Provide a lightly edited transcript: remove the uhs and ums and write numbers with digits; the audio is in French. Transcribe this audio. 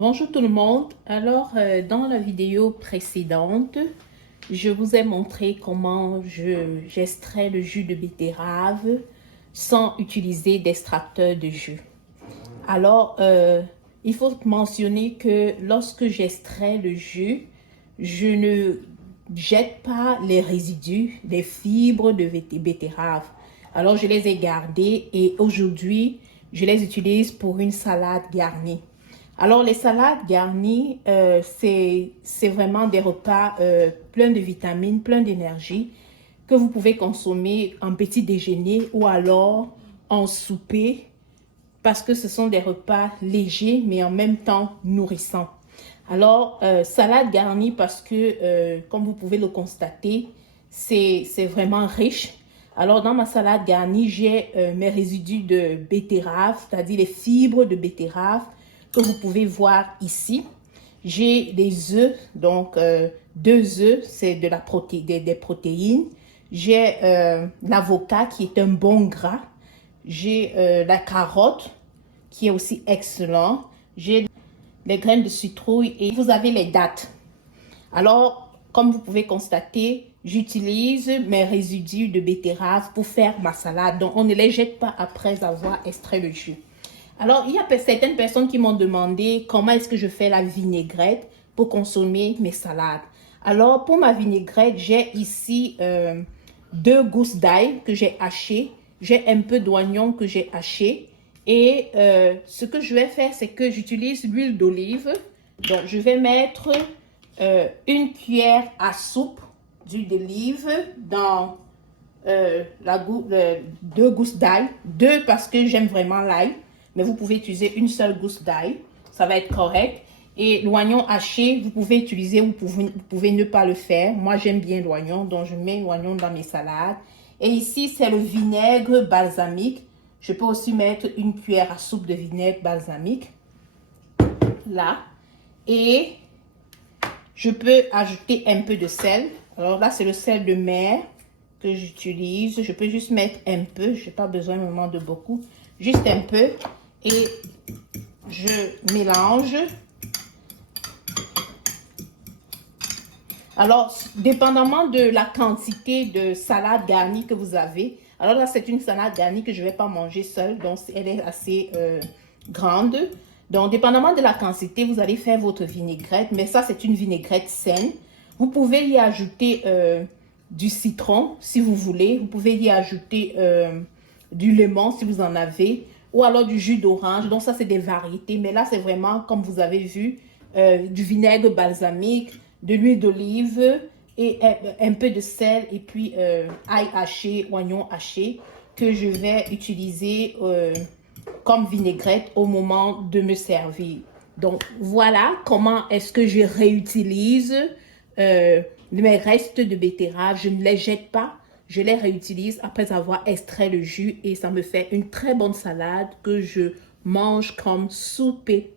Bonjour tout le monde. Alors, dans la vidéo précédente, je vous ai montré comment j'extrais le jus de betterave sans utiliser d'extracteur de jus. Alors, il faut mentionner que lorsque j'extrais le jus, je ne jette pas les résidus, les fibres de betterave. Alors, je les ai gardés et aujourd'hui, je les utilise pour une salade garnie. Alors, les salades garnies, c'est vraiment des repas pleins de vitamines, pleins d'énergie que vous pouvez consommer en petit déjeuner ou alors en souper parce que ce sont des repas légers mais en même temps nourrissants. Alors, salade garnie parce que, comme vous pouvez le constater, c'est vraiment riche. Alors, dans ma salade garnie, j'ai mes résidus de betterave, c'est-à-dire les fibres de betterave que vous pouvez voir ici. J'ai des œufs, donc 2 œufs, c'est de des protéines. J'ai l'avocat qui est un bon gras. J'ai la carotte qui est aussi excellent. J'ai les graines de citrouille et vous avez les dattes. Alors, comme vous pouvez constater, j'utilise mes résidus de betterave pour faire ma salade. Donc, on ne les jette pas après avoir extrait le jus. Alors, il y a certaines personnes qui m'ont demandé comment est-ce que je fais la vinaigrette pour consommer mes salades. Alors, pour ma vinaigrette, j'ai ici 2 gousses d'ail que j'ai hachées. J'ai un peu d'oignon que j'ai haché. Et ce que je vais faire, c'est que j'utilise l'huile d'olive. Donc, je vais mettre une cuillère à soupe d'huile d'olive dans 2 gousses d'ail. 2 parce que j'aime vraiment l'ail. Mais vous pouvez utiliser une seule gousse d'ail. Ça va être correct. Et l'oignon haché, vous pouvez utiliser, vous pouvez ne pas le faire. Moi, j'aime bien l'oignon, donc je mets l'oignon dans mes salades. Et ici, c'est le vinaigre balsamique. Je peux aussi mettre une cuillère à soupe de vinaigre balsamique. Là. Et je peux ajouter un peu de sel. Alors là, c'est le sel de mer que j'utilise. Je peux juste mettre un peu. Je n'ai pas besoin vraiment de beaucoup. Juste un peu. Et je mélange. Alors, dépendamment de la quantité de salade garnie que vous avez, alors là, c'est une salade garnie que je ne vais pas manger seule, donc elle est assez grande. Donc, dépendamment de la quantité, vous allez faire votre vinaigrette, mais ça, c'est une vinaigrette saine. Vous pouvez y ajouter du citron, si vous voulez. Vous pouvez y ajouter du lemon, si vous en avez, ou alors du jus d'orange. Donc, ça, c'est des variétés, mais là, c'est vraiment, comme vous avez vu, du vinaigre balsamique, de l'huile d'olive et un peu de sel et puis ail haché, oignon haché que je vais utiliser comme vinaigrette au moment de me servir. Donc voilà comment est-ce que je réutilise mes restes de betterave. Je ne les jette pas, je les réutilise après avoir extrait le jus et ça me fait une très bonne salade que je mange comme souper.